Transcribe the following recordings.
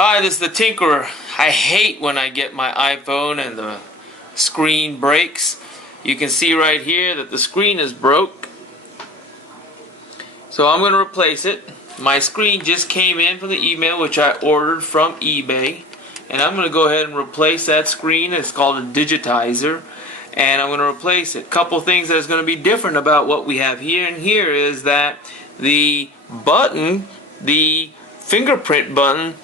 Hi, this is the Tinkerer. I hate when I get my iPhone and the screen breaks. You can see right here that the screen is broke. So I'm going to replace it. My screen just came in from the email which I ordered from eBay. And I'm going to go ahead and replace that screen. It's called a digitizer. And I'm going to replace it. Couple things that's going to be different about what we have here and here is that the button, the fingerprint button,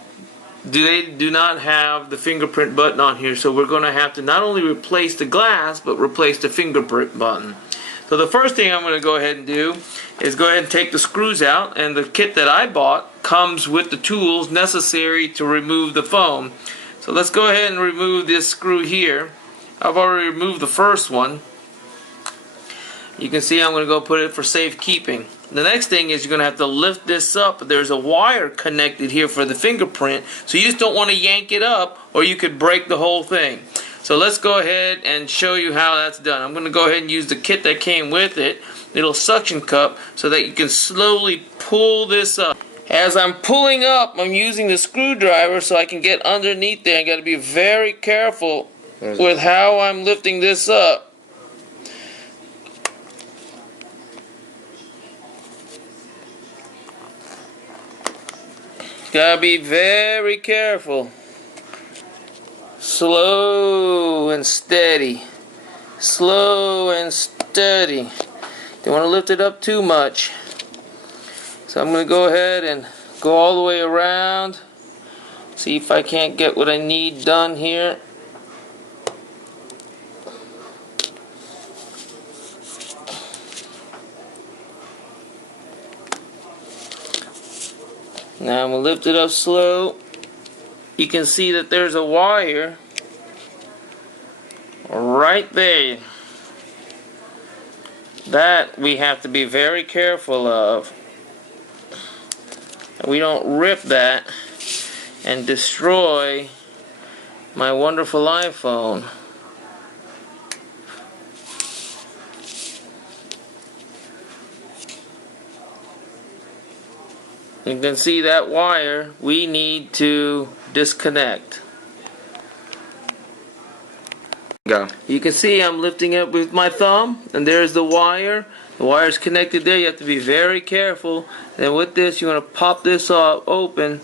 they do not have the fingerprint button on here, so we're going to have to not only replace the glass but replace the fingerprint button. So the first thing I'm going to go ahead and do is go ahead and take the screws out, and the kit that I bought comes with the tools necessary to remove the phone. So let's go ahead and remove this screw here. I've already removed the first one. You can see I'm going to go put it for safekeeping. The next thing is you're going to have to lift this up. There's a wire connected here for the fingerprint, so you just don't want to yank it up or you could break the whole thing. So let's go ahead and show you how that's done. I'm going to go ahead and use the kit that came with it, little suction cup, so that you can slowly pull this up. As I'm pulling up, I'm using the screwdriver so I can get underneath there. I got to be very careful with how I'm lifting this up. Gotta be very careful. Slow and steady. Slow and steady. Don't want to lift it up too much. So I'm going to go ahead and go all the way around. See if I can't get what I need done here. Now I'm going to lift it up slow. You can see that there's a wire right there. That we have to be very careful of. We don't rip that and destroy my wonderful iPhone. You can see that wire we need to disconnect. Go. You can see I'm lifting it with my thumb, and there's the wire. The wire is connected there. You have to be very careful. And with this, you want to pop this off open.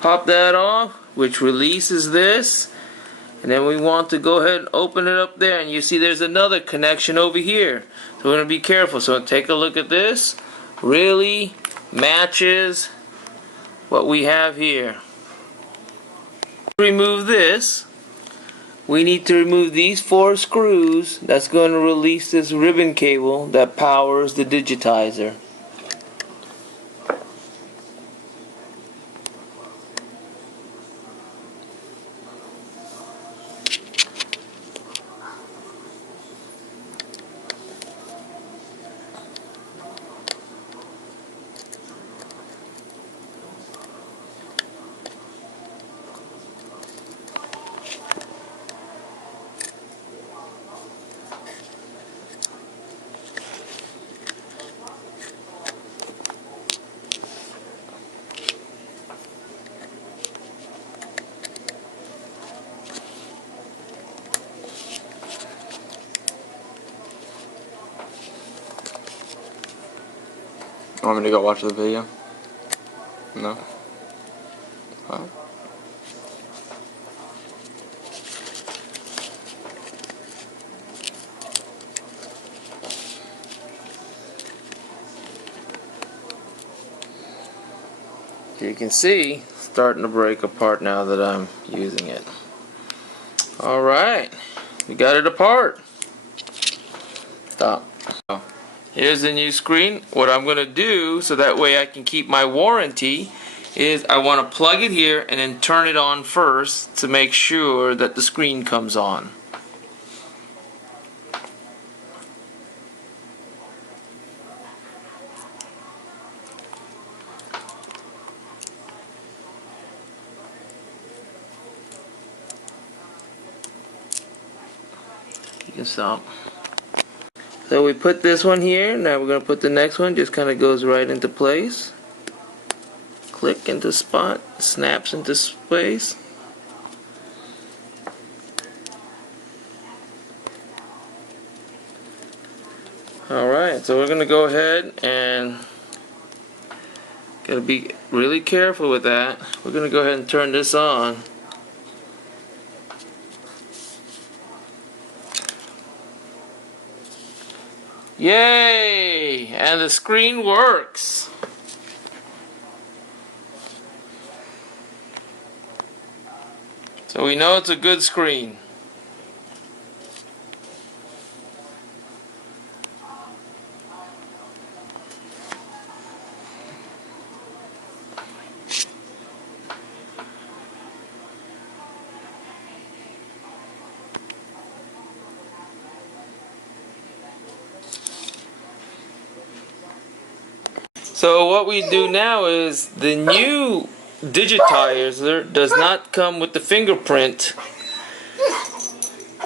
Pop that off, which releases this. And then we want to go ahead and open it up there, and you see there's another connection over here. So we're going to be careful. So take a look at this. Really matches what we have here. To remove this, we need to remove these 4 screws. That's going to release this ribbon cable that powers the digitizer. Want me to go watch the video? No? Alright. You can see it's starting to break apart now that I'm using it. Alright, we got it apart. Stop. Here's the new screen. What I'm going to do so that way I can keep my warranty is I want to plug it here and then turn it on first to make sure that the screen comes on. can stop. So we put this one here. Now we're going to put the next one. Just kind of goes right into place. Click into spot. Snaps into space. Alright, so we're going to go ahead and gotta be really careful with that. We're going to go ahead and turn this on. Yay! And the screen works. So we know it's a good screen. So what we do now is the new digitizer does not come with the fingerprint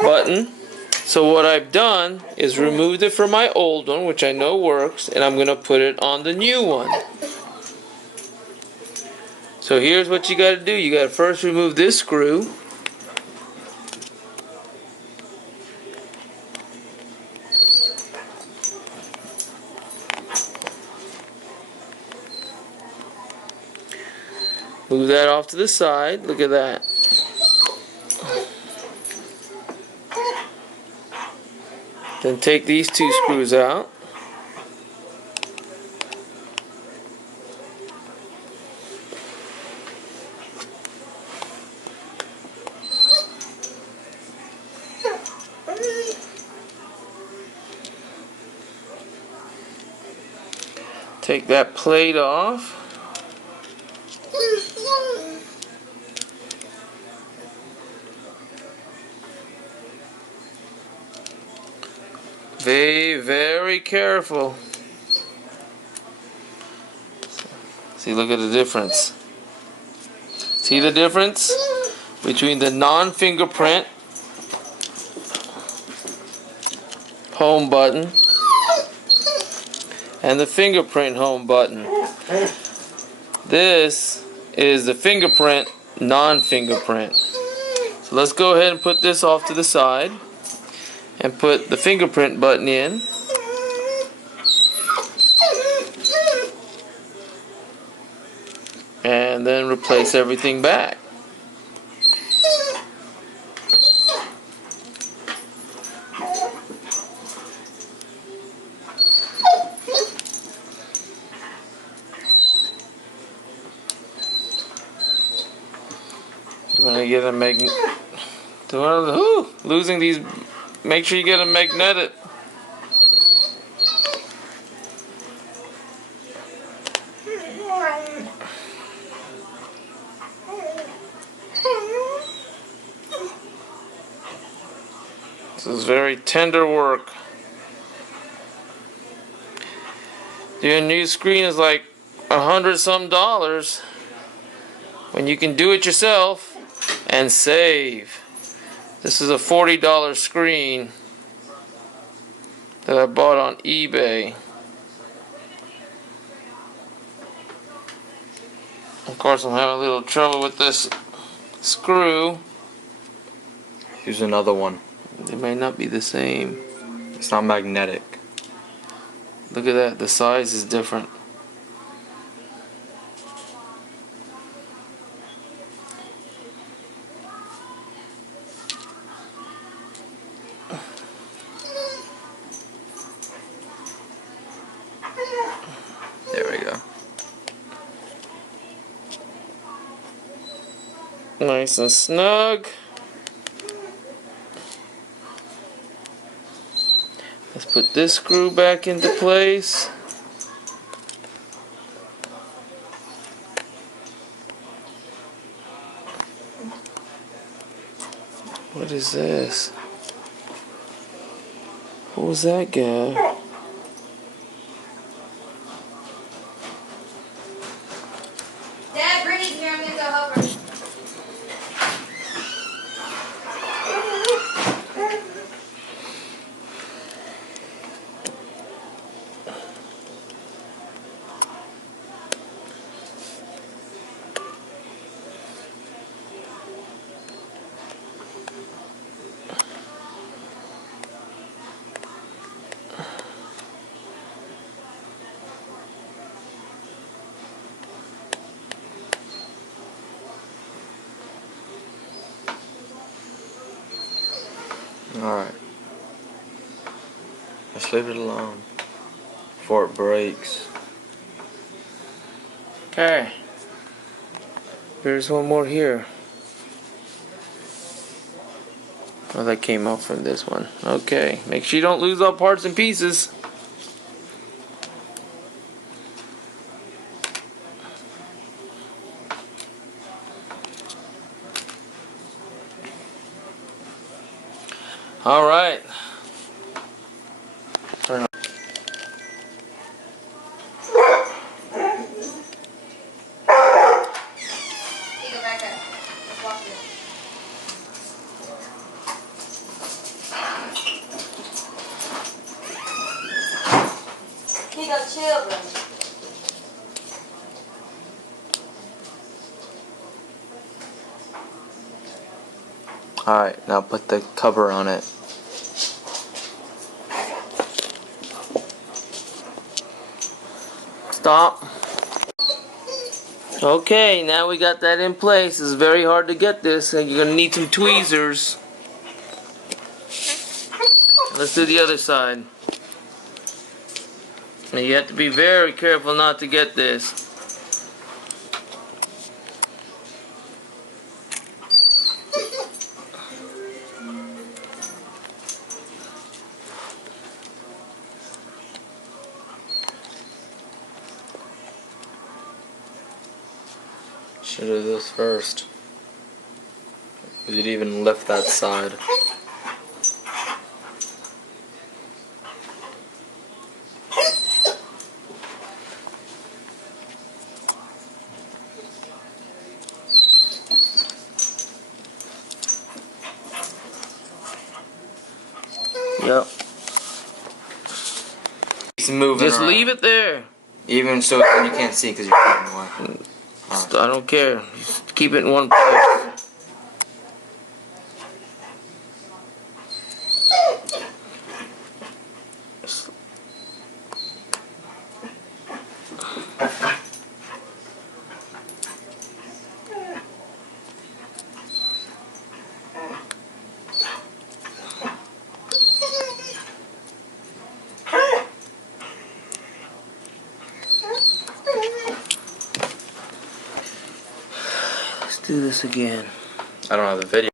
button. So what I've done is removed it from my old one, which I know works, and I'm going to put it on the new one. So here's what you got to do. You got to first remove this screw. Move that off to the side. Look at that. Then take these two screws out. Take that plate off. Be very careful. See, look at the difference. See the difference between the non-fingerprint home button and the fingerprint home button. This is the fingerprint non-fingerprint. So let's go ahead and put this off to the side and put the fingerprint button in. And then replace everything back. You want to get a magnet. Losing these. Make sure you get a magnetic. This is very tender work. Your new screen is like $100-some when you can do it yourself and save. This is a $40 screen that I bought on eBay. Of course, I'm having a little trouble with this screw. Here's another one. They may not be the same. It's not magnetic. Look at that, the size is different. There we go. Nice and snug. Let's put this screw back into place. What is this? What was that guy? Dad, Brittany's here. I'm gonna go help her. Alright. Just leave it alone before it breaks. Okay. There's one more here. Oh, that came off from this one. Okay. Make sure you don't lose all parts and pieces. All right. Turn on. You go back up. Walk through. Here you go, children. Alright, now put the cover on it. Stop. Okay, now we got that in place. It's very hard to get this, and you're gonna need some tweezers. Let's do the other side. Now you have to be very careful not to get this. Should do this first. We could even lift that side. Yep. It's moving Just around. leave it there. Even so you can't see because you're getting away. I don't care. Just keep it in one place. Let's do this again. I don't have the video.